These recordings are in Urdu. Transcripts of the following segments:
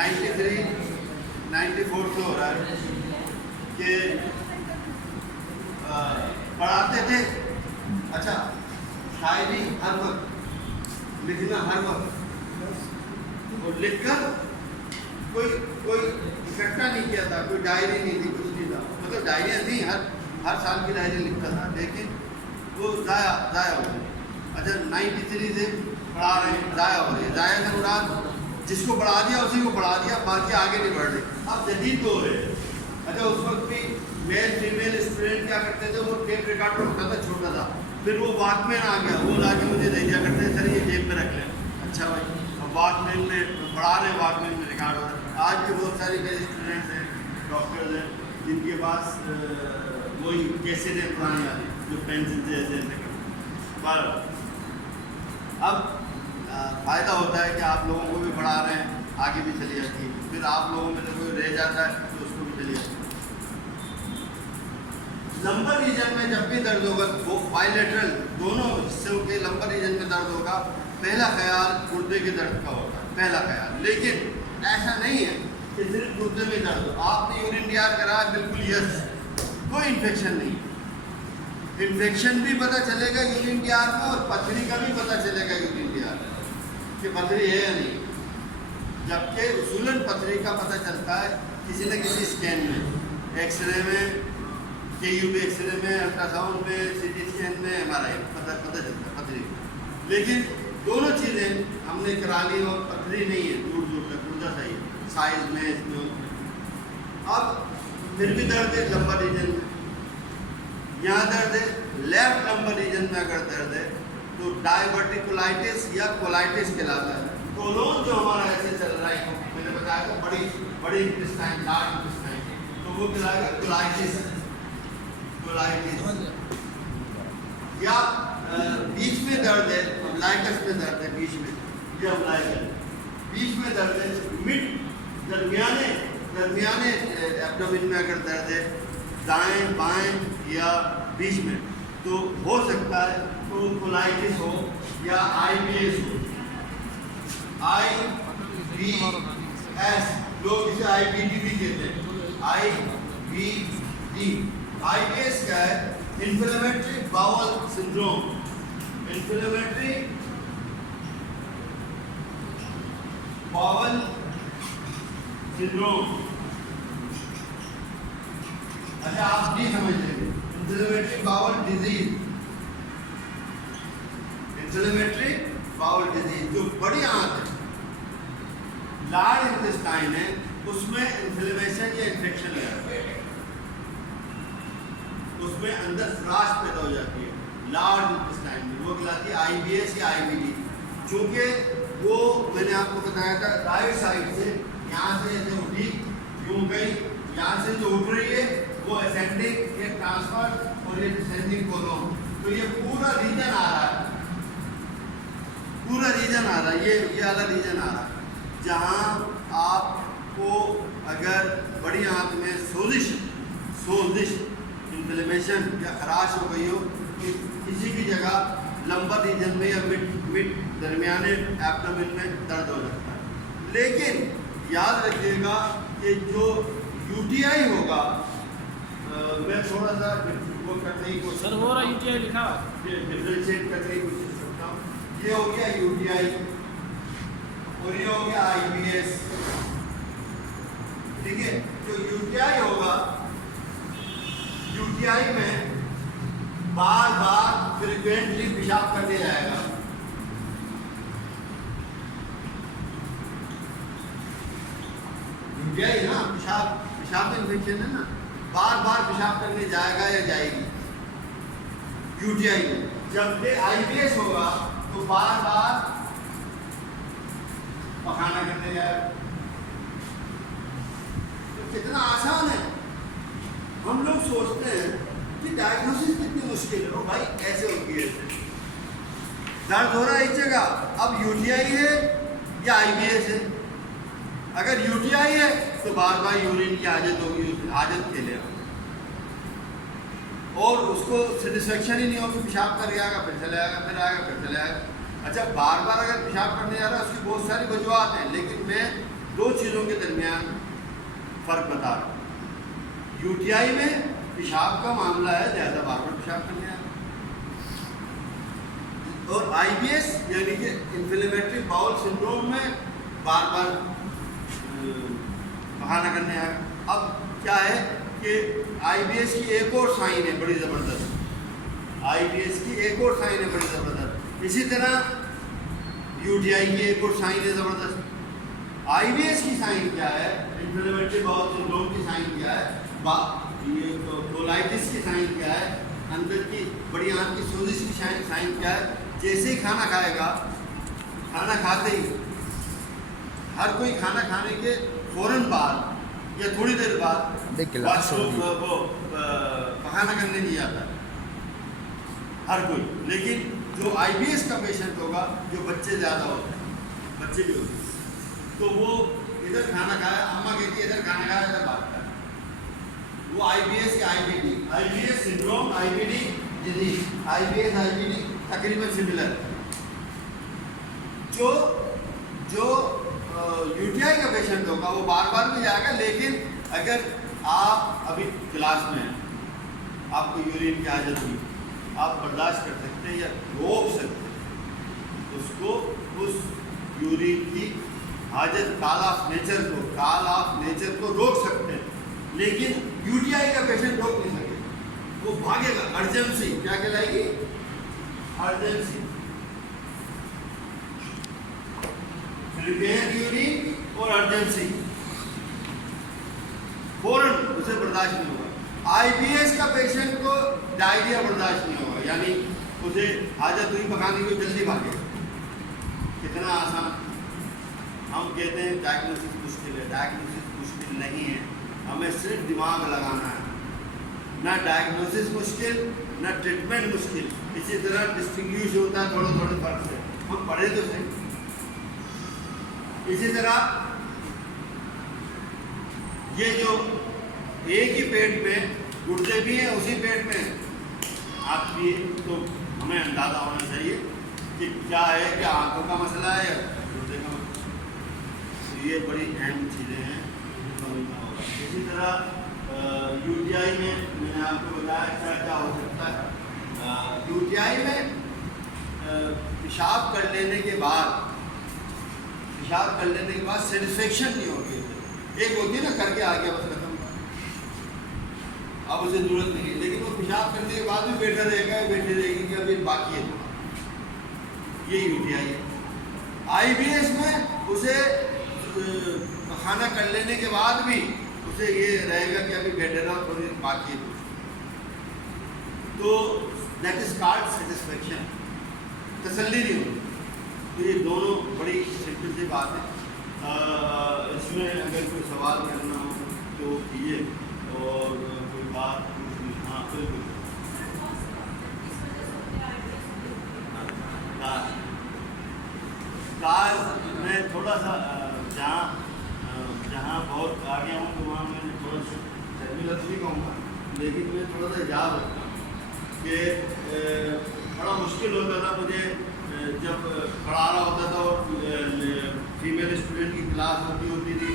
93 94 سے ہو رہا ہے کہ پڑھاتے تھے. اچھا شاعری ہر وقت، لکھنا ہر وقت، اور لکھ کر کوئی اکٹھا نہیں کیا تھا، کوئی ڈائری نہیں تھی، کچھ نہیں تھا. مطلب ڈائریاں تھیں، ہر سال کی ڈائری لکھتا تھا، لیکن وہ ضائع ہو گئی. اچھا 93 سے پڑھا رہے ہیں، ضائع ہو رہی ہے. ضائع سے مراد جس کو پڑھا دیا اسی کو پڑھا دیا، باقی آگے نہیں بڑھ رہے. اب جدید دور ہے. اچھا اس وقت بھی میل فیمیل اسٹوڈنٹ کیا کرتے تھے، وہ ٹیپ ریکارڈر ہوتا تھا چھوٹا تھا، پھر وہ واک مین آ گیا، وہ لا کے مجھے دے دیا کرتے سر یہ جیب میں رکھ لیں. اچھا بھائی اب واک مین میں پڑھا رہے ہیں، واک مین میں ریکارڈ ہو رہا ہے. آج بھی بہت ساری میرے اسٹوڈنٹس ہیں، ڈاکٹرز ہیں، جن کے پاس وہی کیسے ہیں پرانی والی جو پینسل سے ایسے ایسے کرتے. پر اب فائدہ ہوتا ہے کہ آپ لوگوں کو بھی پڑھا رہے ہیں، آگے بھی چلی جاتی ہے. پھر آپ لوگوں میں سے کوئی رہ جاتا ہے تو اس کو بھی چلی جاتی ہے. لمبر ریجن میں جب بھی درد ہوگا، وہ بائیلیٹرل دونوں حصوں کے لمبر ریجن میں درد ہوگا، پہلا خیال گردے کے درد کا ہوتا ہے، پہلا خیال. لیکن ایسا نہیں ہے کہ صرف گردے میں درد ہو. آپ نے یورین ڈی آر کرا بالکل یس، کوئی انفیکشن نہیں. انفیکشن بھی پتہ چلے گا یورین ڈی آر میں، اور پتھری کا بھی پتہ چلے گا یورین ڈی آر میں کہ پتھری ہے یا نہیں. جبکہ اصولاً پتھری کا پتہ چلتا ہے کسی نہ کسی اسکین میں، ایکس رے میں، KUB ایکس رے میں، الٹرا ساؤنڈ میں، CT اسکین میں، MRI پتہ چلتا ہے پتھری. لیکن دونوں چیزیں ہم نے کرا لی اور پتھری نہیں ہے، دور دور تک گردہ صحیح ہے سائز میں، اس میں. اب پھر بھی درد ہے لمبر ریجن میں، یہاں درد ہے. لیفٹ لمبر ریجن میں اگر درد ہے تو ڈائیورٹیکولائٹس یا کولائٹس کہلاتا ہے. کولون جو ہمارا ایسے چل رہا ہے، میں نے بتایا تھا بڑی انٹسٹائن، لارج انٹسٹائن، تو وہ کہلائے گا کولائٹس. یا بیچ میں درد ہے، امبلائکس میں درد ہے، بیچ میں یہ امبلائکس، بیچ میں درد ہے. مڈ درمیانے ایبڈومن میں اگر درد ہے، دائیں بائیں یا بیچ میں، تو ہو سکتا ہے تو کولائٹس ہو یا IBS ہو. IBS لوگ اسے IBD بھی کہتے ہیں. IBD IBS کیا ہے؟ انفلیمیٹری باول سنڈروم. انفلیمیٹری باول سنڈروم. اچھا آپ نہیں سمجھ لیں گے. انفلیمیٹری باول ڈیزیز، انفلیمیٹری باول ڈیزیز جو بڑی آنت ہے، لارج انٹسٹائن ہے، اس میں انفلیمیشن یا انفیکشن ہو جاتا ہے، اس میں اندر خراش پیدا ہو جاتی ہے لارج انٹسٹائن میں، وہ کہلاتی ہے IBS یا IBD. چونکہ وہ میں نے آپ کو بتایا تھا رائٹ سائڈ سے یہاں سے ایسے اٹھی یوں گئی، یہاں سے جو اٹھ رہی ہے وہ اسینڈنگ، یہ ٹرانسفر اور یہ ڈسینڈنگ کولون. تو یہ پورا ریجن آ رہا ہے، پورا ریجن آ رہا ہے، یہ والا ریجن آ رہا ہے جہاں آپ کو اگر بڑی آنت میں سوزش انفلیمیشن یا خراش ہو گئی ہو تو کسی بھی جگہ لمبر ریجن میں یا مڈ درمیانے ایبڈومن میں درد ہو جاتا ہے. لیکن یاد رکھیے گا کہ جو UTI ہوگا، میں تھوڑا سا وہ کرنے کی کوشش سر ہو رہا UTI لکھا ڈفرینشیٹ کرنے کی کوشش کرتا ہوں. یہ ہو گیا UTI اور یہ ہو گیا IBS. ٹھیک ہے، جو UTI ہوگا، UTI میں بار بار فریکوینٹلی پیشاب کرنے جائے گا. UTI نا پیشاب انفیکشن ہے نا، بار بار پیشاب کرنے جائے گا یا جائے گی UTI میں. جب کہ IBS ہوگا تو بار بار پخانہ کرنے جائے گا. تو کتنا آسان ہے. ہم لوگ سوچتے ہیں کہ ڈائگنوسس کتنی مشکل ہے. بھائی ایسے ہوتی ہے، درد ہو رہا ہے اس جگہ، اب UTI ہے یا IBS ہے. اگر UTI ہے تو بار بار یورین کی حاجت ہوگی، حاجت کے لیے، اور اس کو سیٹسفیکشن ہی نہیں ہوگی، پیشاب کر جائے گا، پھر چلے آئے گا، پھر آئے گا. اچھا بار بار اگر پیشاب کرنے جا رہا ہے، اس کی بہت ساری وجوہات ہیں، لیکن میں دو چیزوں کے درمیان فرق بتا رہا ہوں. یو ٹی آئی میں پیشاب کا معاملہ ہے، زیادہ بار بار پیشاب کرنے آیا، اور آئی بی ایس یعنی کہ انفلیمیٹری باؤل سنڈروم میں بار بار بہانہ کرنے آیا. اب کیا ہے کہ آئی بی ایس کی ایک اور سائن ہے بڑی زبردست، آئی بی ایس کی ایک اور سائن ہے بڑی زبردست. اسی طرح یو ٹی آئی کی ایک اور سائن ہے زبردست. آئی بی ایس کی سائن کیا ہے، انفلیمیٹری باؤل سنڈروم کی سائن کیا ہے، یہ کولائٹس کی سائن کیا ہے، اندر کی بڑی آنت کی سوزش کی سائن کیا ہے. جیسے ہی کھانا کھائے گا، کھانا کھاتے ہی ہر کوئی کھانا کھانے کے فوراً بعد یا تھوڑی دیر بعد واش روم وہ پخانا کرنے نہیں جاتا ہر کوئی. لیکن جو آئی بی ایس کا پیشنٹ ہوگا، جو بچے زیادہ ہوتے ہیں، بچے بھی ہوتے ہیں، تو وہ ادھر کھانا کھایا، اماں کہتی ہے ادھر کھانا کھایا ادھر بات کرا، وہ آئی بی ایس یا I B D, I B S syndrome, I B D disease, I B S I B D تقریباً سملر. جو یو ٹی آئی کا پیشنٹ ہوگا وہ بار بار بھی جائے گا، لیکن اگر آپ ابھی کلاس میں ہیں، آپ کو یورین کی حاجت ہوئی، آپ برداشت کر سکتے ہیں یا روک سکتے ہیں اس کو، اس یورین کی حاجت کال آف نیچر کو روک سکتے ہیں. لیکن یو ٹی آئی کا پیشنٹ روک نہیں سکے، وہ بھاگے گا. ارجنسی کیا کہلائے گی؟ ارجنسی. ریپیئر یورین اور ارجنسی فوراً اسے برداشت نہیں ہوگا. آئی بی ایس کا پیشنٹ کو ڈائریا برداشت نہیں ہوگا، یعنی اسے حاجت ہوئی پکانے کی جلدی بھاگے. کتنا آسان. ہم کہتے ہیں ڈائگنوسس مشکل ہے، ڈائگنوسس مشکل نہیں ہے، ہمیں صرف دماغ لگانا ہے. نہ ڈائگنوسس مشکل نہ ٹریٹمنٹ مشکل. اسی طرح ڈسٹنگوش ہوتا ہے تھوڑے فرق سے، ہم پڑھے تو صحیح. اسی طرح یہ جو ایک ہی پیٹ میں گردے بھی ہیں، اسی پیٹ میں آپ بھی، تو ہمیں اندازہ ہونا چاہیے کہ کیا ہے، کہ آنکھوں کا مسئلہ ہے یا گردے کا مسئلہ. تو یہ بڑی اہم چیزیں ہیں سمجھنا ہوگا. اسی طرح یو ٹی آئی میں نے آپ کو بتایا کیا کیا ہو سکتا ہے. یو ٹی آئی میں پیشاب کر لینے کے بعد سیٹسفیکشن نہیں ہوتی. ایک ہوتی ہے نا کر کے آ گیا بس ختم، اب اسے ضرورت نہیں ہے، لیکن وہ پیشاب کرنے کے بعد بھی بیٹھا رہے گا، بیٹھے رہے گی کہ ابھی باقی ہے. یہ یو ٹی آئی ہے. آئی بی ایس میں اسے کھانا کر لینے کے بعد بھی اسے یہ رہے گا کہ ابھی بیٹھے رہا تھوڑی دیر باقی ہے. تو دیٹ از کالڈ سیٹسفیکشن، تسلی نہیں ہوتی. تو یہ دونوں بڑی سمپل سی بات ہے. اس میں اگر کوئی سوال کرنا ہو تو کیجیے، اور کوئی بات پوچھنی. ہاں بالکل. کار میں تھوڑا سا جہاں بہت آگے ہوں تو وہاں میں تھوڑا سا سہولت نہیں کہوں گا، لیکن میں تھوڑا سا یاد رکھتا ہوں کہ بڑا مشکل ہوتا تھا مجھے جب پڑھا رہا ہوتا تھا اور فیمیل اسٹوڈنٹ کی کلاس ہوتی تھی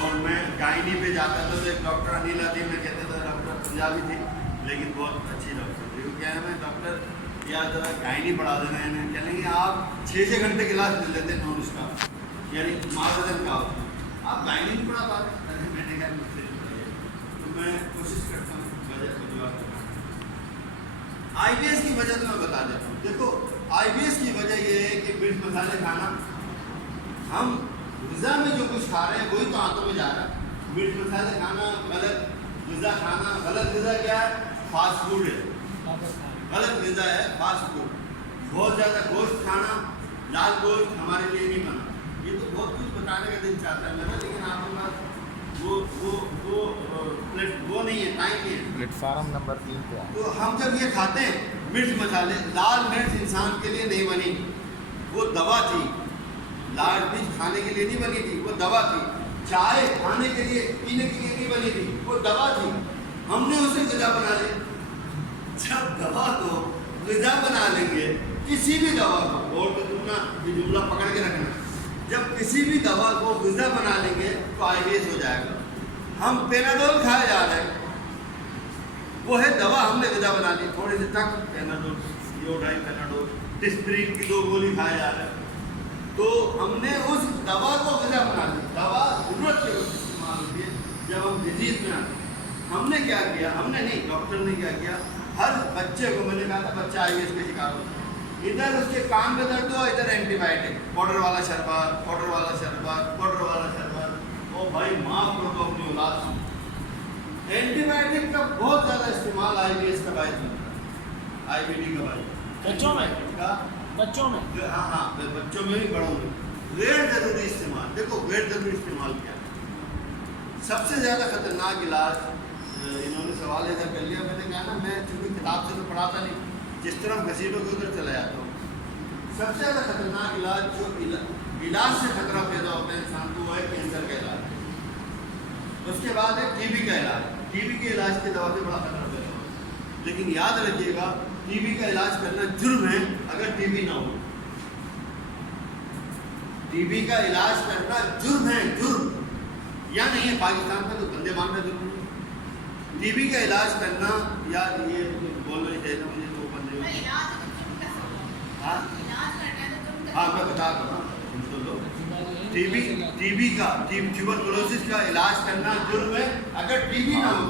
اور میں گائنی پہ جاتا تھا. تو ایک ڈاکٹر انیلا تھی، میں کہتا تھا ڈاکٹر پنجابی تھی لیکن بہت اچھی ڈاکٹر تھی. وہ کیا ہے، میں ڈاکٹر یا ذرا گائنی پڑھا دینا ہے. انہیں کہیں گے آپ 6 گھنٹے کلاس لے لیتے ہیں نان اسٹاپ، یعنی معذرت کا ہوتا ہے، آپ گائنی نہیں پڑھا پاتے. میں نے کہا مجھ سے نہیں پڑھائیے. تو میں کوشش کرتا ہوں وجہ آئی بی ایس کی وجہ تو میں بتا دیتا ہوں. دیکھو آئی بی ایس کی وجہ یہ ہے کہ مرچ مسالے کھانا، ہم غذا میں جو کچھ کھا رہے ہیں وہی تو آنتوں میں جا رہا ہے. مرچ مسالے کھانا، غلط غذا کھانا. غلط غذا کیا ہے؟ فاسٹ فوڈ ہے. غلط غذا ہے فاسٹ فوڈ. بہت زیادہ گوشت کھانا، لال گوشت ہمارے لیے نہیں بنا. یہ تو بہت کچھ بتانے کا دن چاہتا ہے میرا، لیکن آپ کے پاس وہ نہیں ہے، ٹائم نہیں ہے. پلیٹ فارم نمبر 3 پہ. تو ہم جب یہ کھاتے ہیں مرچ مسالے، لال مرچ انسان کے لیے نہیں بنی، وہ دوا تھی. لال مرچ کھانے کے لیے نہیں بنی تھی، وہ دوا تھی. چائے کھانے کے لیے، پینے کے لیے نہیں بنی تھی، وہ دوا تھی. ہم نے اسے غذا بنا لیا. جب دوا کو غذا بنا لیں گے، کسی بھی دوا کو، اور تو تم نا یہ جملہ پکڑ کے رکھنا، جب کسی بھی دوا کو غذا بنا لیں گے تو IBS ہو جائے گا. ہم پیناڈول کھائے جا رہے ہیں, وہ ہے دوا, ہم نے غذا بنا لی, تھوڑے سے تک پیناڈول, یوڈائی پیناڈول, ڈسپرین کی 2 گولی کھائے جا رہے ہیں, تو ہم نے اس دوا کو غذا بنا لی. دوا ضرورت کے وقت استعمال ہوتی ہے جب ہم ڈیزیز میں آتے ہیں. ہم نے کیا کیا, ہم نے نہیں, ڈاکٹر نے کیا کیا, ہر بچے کو, میں نے کہا تھا بچہ IBS کا شکار ہوتا ہے, ادھر اس کے کان میں درد ہو, ادھر اینٹی بائیوٹک, پاؤڈر والا شربت, پاؤڈر والا شربت, پاؤڈر والا شربت. او بھائی معاف کرو تو اپنی اولاد سے. اینٹی بائیوٹک کا بہت زیادہ استعمال IBS کا باعث ہوتا ہے, IBD کا باعث. بچوں میں ہاں ہاں, بچوں میں بھی, بڑوں میں. غیر ضروری استعمال, دیکھو غیر ضروری استعمال کیا ہے. سب سے زیادہ خطرناک علاج, انہوں نے سوال ایسا کر لیا, میں نے کہا نا, میں چونکہ کتاب سے تو پڑھاتا نہیں, جس طرف گھسیٹوں کے ادھر چلا جاتا ہوں. سب سے زیادہ خطرناک علاج جو علاج سے خطرہ پیدا ہوتا ہے انسان کو, وہ ہے کینسر کا علاج. اس کے بعد ہے TB کا علاج. TB کے علاج کی دوا سے بڑا خطرہ پیدا ہوتا ہے, لیکن یاد رکھیے گا TB کا علاج کرنا جرم ہے اگر TB نہ ہو. TB کا علاج کرنا جرم ہے, جرم یا نہیں ہے. پاکستان میں تو بندے ماننا ضروری ہے. TB کا علاج کرنا, یار یہ بول رہے چاہیے نا مجھے, تو بندے ہاں میں بتا دوں نا, TB کا, ٹیوبرکلوسس کا علاج کرنا جرم ہے اگر TB نہ ہو.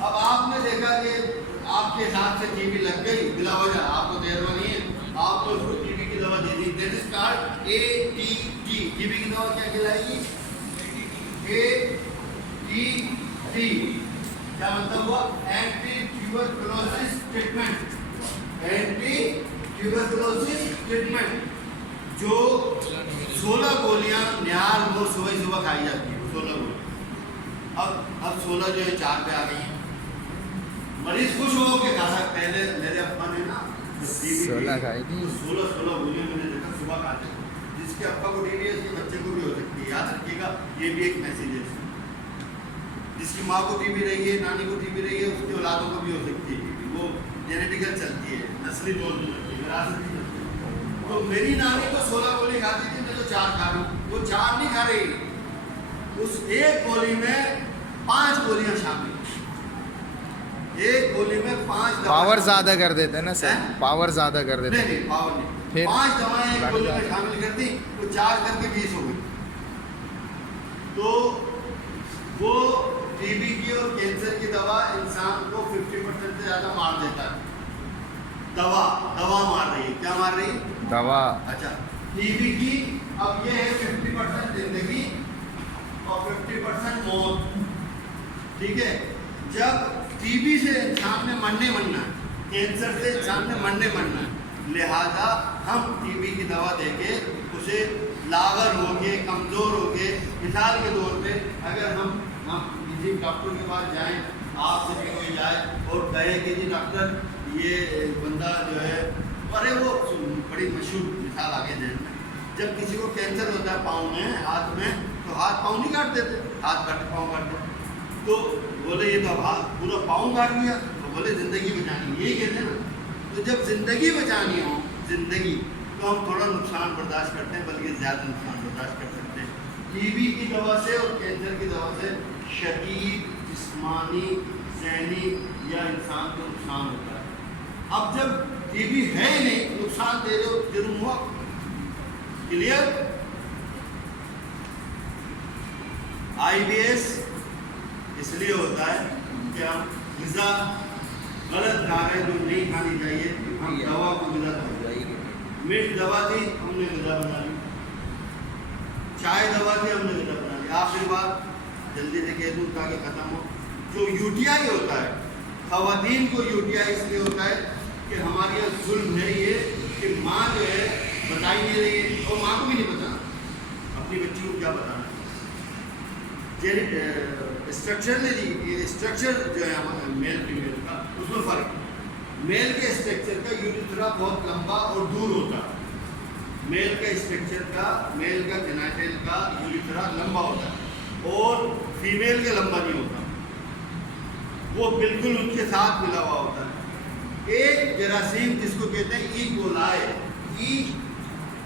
اب آپ نے دیکھا کہ آپ کے حساب سے TB لگ گئی بلا وجہ, آپ کو تجربہ نہیں ہے, آپ کو اس کو TB کی دوا دے دی, that is called ATT. TB کی دوا کیا کہلائے گی, ATT. کیا مطلب ہوا, anti tuberculosis treatment. Anti tuberculosis treatment, جو 16 گولیاں نہار وہ صبح کھائی جاتی ہیں, 16 گولیاں. اب 16 جو ہے 4 پہ آ گئی ہیں. مریض خوش ہو کے کھا سکتا. پہلے میرے ابا نے نا 16 گولیاں میں نے دیکھا صبح کھاتے ہیں. جس کے ابا کو TB ہے اس کے بچے کو بھی ہو سکتی ہے. یاد رکھیے گا, یہ بھی ایک میسیج ہے. جس کی ماں کو TB رہی ہے, نانی کو TB رہی ہے, اس کی اولادوں کو بھی ہو سکتی ہے TB. وہ جینیٹیکل چلتی ہے, نسلی طور پہ چلتی ہے, وراثتی چلتی ہے. تو میری نانی تو 16 گولی کھاتی تھی, میں تو 4 کھا رہی ہوں. وہ 4 نہیں کھا رہی, اس ایک گولی میں 5 گولیاں شامل. ایک گولی میں 5 پاور زیادہ کر دیتے ہیں نا سر, پاور زیادہ کر دیتے ہیں. نہیں پاور نہیں, 5 دوائیں ایک گولی میں شامل کر دی, وہ 4 کر کے 20 ہو گئی. تو وہ TB کی اور کینسر کی دوا انسان کو 50% سے زیادہ مار دیتا ہے. دوا مار رہی ہے. کیا مار رہی ہے, دوا. اچھا, TB کی اب یہ ہے 50% زندگی اور 50% موت. ٹھیک ہے, جب TB سے انسان نے مرنا ہے, کینسر سے انسان نے مرنا ہے, لہذا ہم TB کی دوا دے کے اسے لاغر ہو کے, کمزور ہو کے, مثال کے طور پہ اگر ہم کسی ڈاکٹر کے پاس جائیں, آپ سے بھی کوئی جائے اور کہے کہ جی ڈاکٹر یہ بندہ جو ہے, ارے وہ بڑی مشہور مثال آگے ذہن میں, جب کسی کو کینسر ہوتا ہے پاؤں میں, ہاتھ میں, تو ہاتھ پاؤں نہیں کاٹ دیتے, ہاتھ کاٹے پاؤں کاٹ دیتے. تو بولے یہ تو ہاتھ پورا پاؤں کاٹ لیا, تو بولے زندگی بچانی, یہی کہتے ہیں نا. تو جب زندگی بچانی ہو, زندگی, تو ہم تھوڑا نقصان برداشت کرتے ہیں, بلکہ زیادہ نقصان برداشت کر سکتے ہیں. TB کی دوا سے اور کینسر کی دوا سے شدید جسمانی, ذہنی یا انسان کو نقصان ہوتا ہے. اب جب TB ہے ہی نہیں, نقصان دے رہے ہو, جرم ہوا. کلیئر. IBS اس لیے ہوتا ہے کہ ہم غذا غلط کھا رہے ہیں جو نہیں کھانی چاہیے. ہم دوا کو غذا کھا رہے ہیں. مرچ دوا تھی, ہم نے غذا بنا لی. چائے دوا تھی, ہم نے غذا بنا لی. آخری بات جلدی سے کہہ دوں تاکہ ختم ہو, جو UTI ہوتا ہے, خواتین کو UTI اس لیے ہوتا ہے کہ ہمارے یہاں ظلم ہے یہ کہ ماں جو ہے بتا ہی نہیں رہی ہے, اور ماں کو بھی نہیں بتانا اپنی بچی کو کیا بتانا. اسٹرکچر نے جی, یہ اسٹرکچر جو ہے ہمارا میل فیمیل کا, اس میں فرق. میل کے اسٹرکچر کا یوریتھرا بہت لمبا اور دور ہوتا ہے. میل کا اسٹرکچر کا, میل کا جینیٹل کا یوریتھرا لمبا ہوتا ہے اور فیمیل کا لمبا نہیں ہوتا, وہ بالکل ان کے ساتھ ملا ہوا ہوتا ہے. ایک جراثیم جس کو کہتے ہیں ای کولائے,